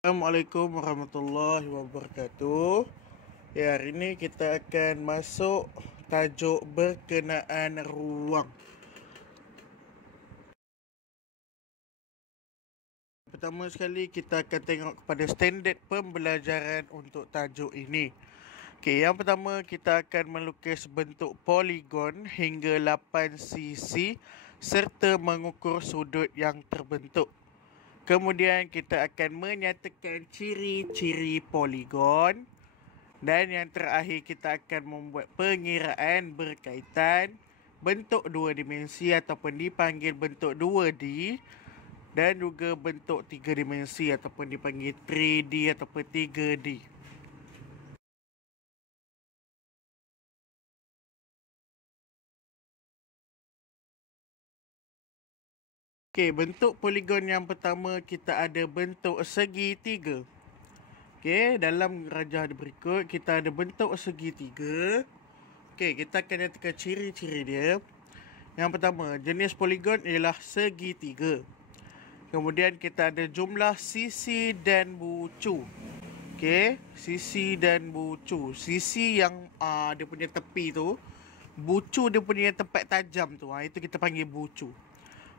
Assalamualaikum warahmatullahi wabarakatuh. Ya, hari ini kita akan masuk tajuk berkenaan ruang. Pertama sekali kita akan tengok kepada standard pembelajaran untuk tajuk ini. Okey, yang pertama kita akan melukis bentuk poligon hingga 8 sisi serta mengukur sudut yang terbentuk. Kemudian kita akan menyatakan ciri-ciri poligon. Dan yang terakhir kita akan membuat pengiraan berkaitan bentuk dua dimensi ataupun dipanggil bentuk 2D dan juga bentuk 3 dimensi ataupun dipanggil 3D ataupun 3D. Okey, bentuk poligon yang pertama kita ada bentuk segitiga. Okey, dalam rajah berikut kita ada bentuk segitiga. Okey, kita akan nyatakan ciri-ciri dia. Yang pertama, jenis poligon ialah segitiga. Kemudian kita ada jumlah sisi dan bucu. Okey, sisi dan bucu. Sisi yang dia punya tepi tu, bucu dia punya tempat tajam tu, itu kita panggil bucu.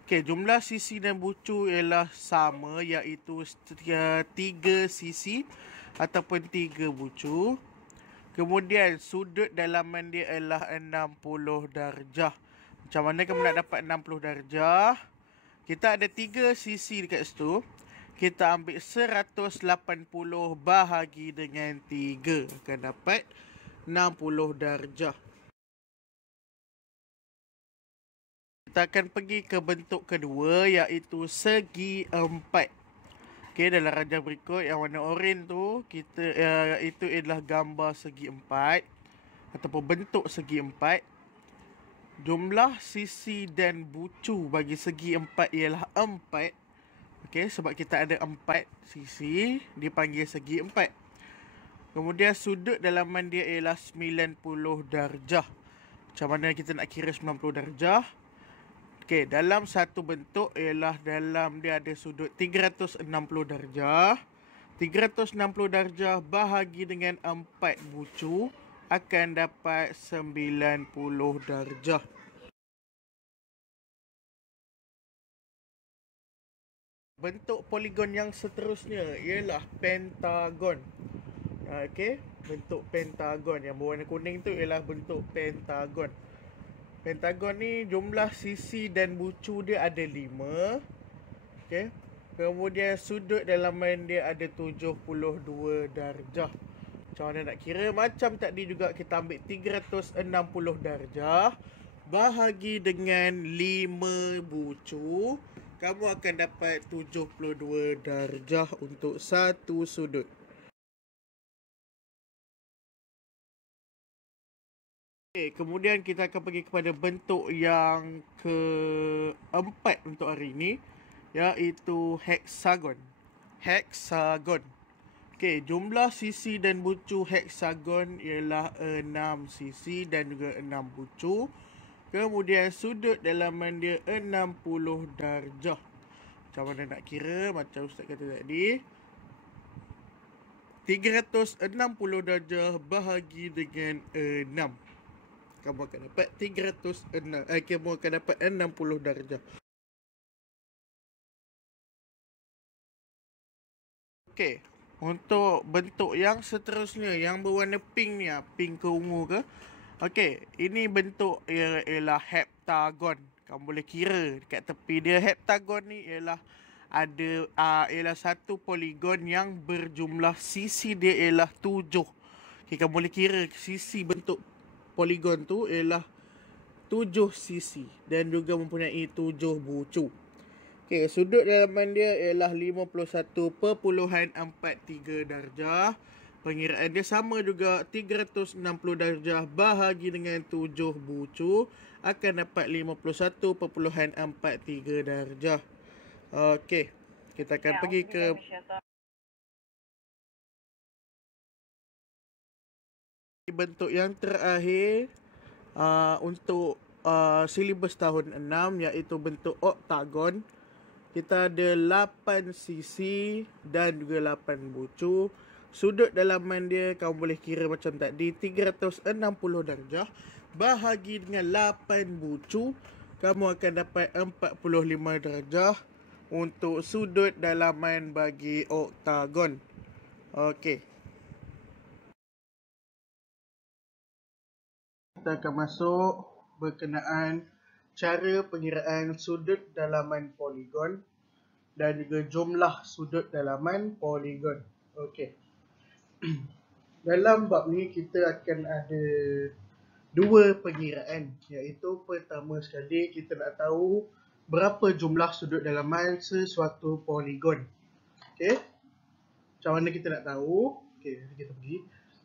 Okey, jumlah sisi dan bucu ialah sama, iaitu 3 sisi ataupun 3 bucu. Kemudian sudut dalaman dia ialah 60 darjah. Macam mana kamu nak dapat 60 darjah? Kita ada 3 sisi dekat situ. Kita ambil 180 bahagi dengan 3. Akan dapat 60 darjah. Kita akan pergi ke bentuk kedua, iaitu segi empat. Okey, dalam rajah berikut yang warna oranye tu, kita itu adalah gambar segi empat ataupun bentuk segi empat. Jumlah sisi dan bucu bagi segi empat ialah 4. Okey, sebab kita ada 4 sisi, dipanggil segi empat. Kemudian sudut dalaman dia ialah 90 darjah. Macam mana kita nak kira 90 darjah? Okey, dalam satu bentuk ialah dalam dia ada sudut 360 darjah. 360 darjah bahagi dengan 4 bucu akan dapat 90 darjah. Bentuk poligon yang seterusnya ialah pentagon. Okey, bentuk pentagon yang berwarna kuning tu ialah bentuk pentagon. Pentagon ni jumlah sisi dan bucu dia ada 5. Okey. Kemudian sudut dalaman dia ada 72 darjah. Macam mana nak kira? Macam tadi juga kita ambil 360 darjah bahagi dengan 5 bucu, kamu akan dapat 72 darjah untuk satu sudut. Okay, kemudian kita akan pergi kepada bentuk yang keempat untuk hari ini, iaitu heksagon. Heksagon. Okey, jumlah sisi dan bucu heksagon ialah 6 sisi dan juga 6 bucu. Kemudian sudut dalaman dia 60 darjah. Macam mana nak kira? Macam Ustaz kata tadi, 360 darjah bahagi dengan 6. Kamu akan dapat 306. Kamu akan dapat 60 darjah. Okey, untuk bentuk yang seterusnya yang berwarna pink ni, pink ke ungu ke? Okey, ini bentuk ialah heptagon. Kamu boleh kira dekat tepi dia. Heptagon ni ialah ada ialah satu poligon yang berjumlah sisi dia ialah 7. Okey, kamu boleh kira sisi bentuk poligon tu ialah 7 sisi dan juga mempunyai 7 bucu. Okey, sudut dalaman dia ialah 51.43 darjah. Pengiraan dia sama juga, 360 darjah bahagi dengan 7 bucu akan dapat 51.43 darjah. Okey, kita akan pergi ke bentuk yang terakhir untuk silibus tahun 6, iaitu bentuk oktagon. kita ada 8 sisi dan juga 8 bucu. Sudut dalaman dia kamu boleh kira macam tadi, 360 darjah. Bahagi dengan 8 bucu, kamu akan dapat 45 darjah untuk sudut dalaman bagi oktagon. Okey. Kita akan masuk berkenaan cara pengiraan sudut dalaman poligon dan juga jumlah sudut dalaman poligon. Okey. Dalam bab ni kita akan ada dua pengiraan, iaitu pertama sekali kita nak tahu berapa jumlah sudut dalaman sesuatu poligon. Okey. Macam mana kita nak tahu? Okey, kita pergi.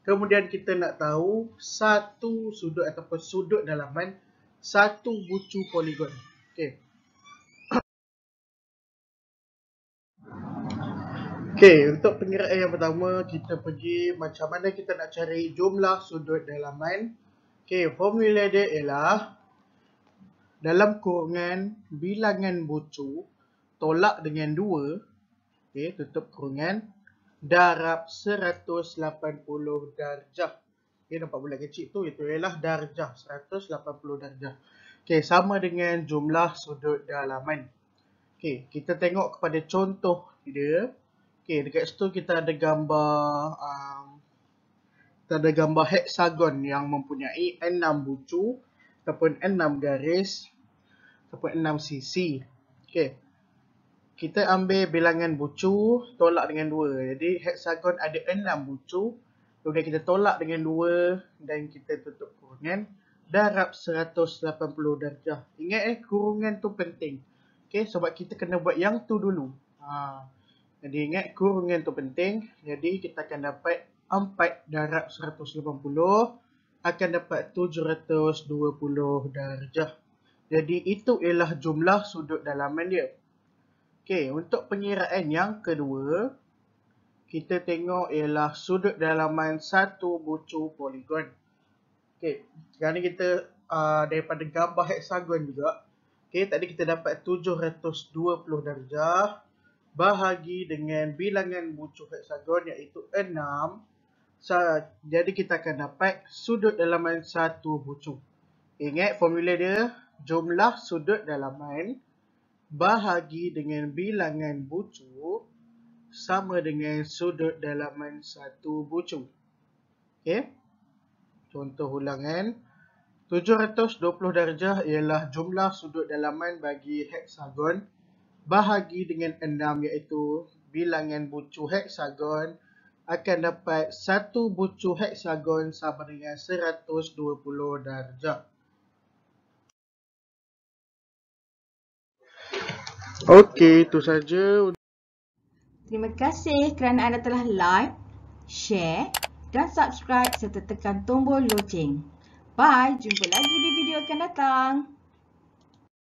Kemudian kita nak tahu satu sudut ataupun sudut dalaman satu bucu poligon. Okey. Okey, untuk pengiraan yang pertama kita pergi macam mana kita nak cari jumlah sudut dalaman. Okey, formula dia ialah dalam kurungan bilangan bucu tolak dengan 2. Okey, tutup kurungan darab 180 darjah. Okey, nampak bulat kecil tu, itu ialah darjah, 180 darjah. Okey, sama dengan jumlah sudut dalaman. Okey, kita tengok kepada contoh dia. Okey, dekat situ kita ada gambar heksagon yang mempunyai 6 bucu ataupun 6 garis ataupun 6 sisi. Okey. Kita ambil bilangan bucu tolak dengan 2. Jadi heksagon ada 6 bucu. Kemudian kita tolak dengan 2 dan kita tutup kurungan darab 180 darjah. Ingat kurungan tu penting. Okey, sebab kita kena buat yang tu dulu. Jadi ingat kurungan tu penting. Jadi kita akan dapat 4 darab 180 akan dapat 720 darjah. Jadi itu ialah jumlah sudut dalaman dia. Okey, untuk pengiraan yang kedua, kita tengok ialah sudut dalaman satu bucu poligon. Okey, sekarang ni kita daripada gambar heksagon juga. Okey, tadi kita dapat 720 darjah bahagi dengan bilangan bucu heksagon iaitu 6. Jadi kita akan dapat sudut dalaman satu bucu. Ingat formula dia, jumlah sudut dalaman bahagi dengan bilangan bucu sama dengan sudut dalaman satu bucu. Okey. Contoh ulangan. 720 darjah ialah jumlah sudut dalaman bagi heksagon bahagi dengan 6 iaitu bilangan bucu heksagon akan dapat satu bucu heksagon sama dengan 120 darjah. Okey, itu saja. Terima kasih kerana anda telah like, share dan subscribe serta tekan tombol loceng. Bye, jumpa lagi di video akan datang.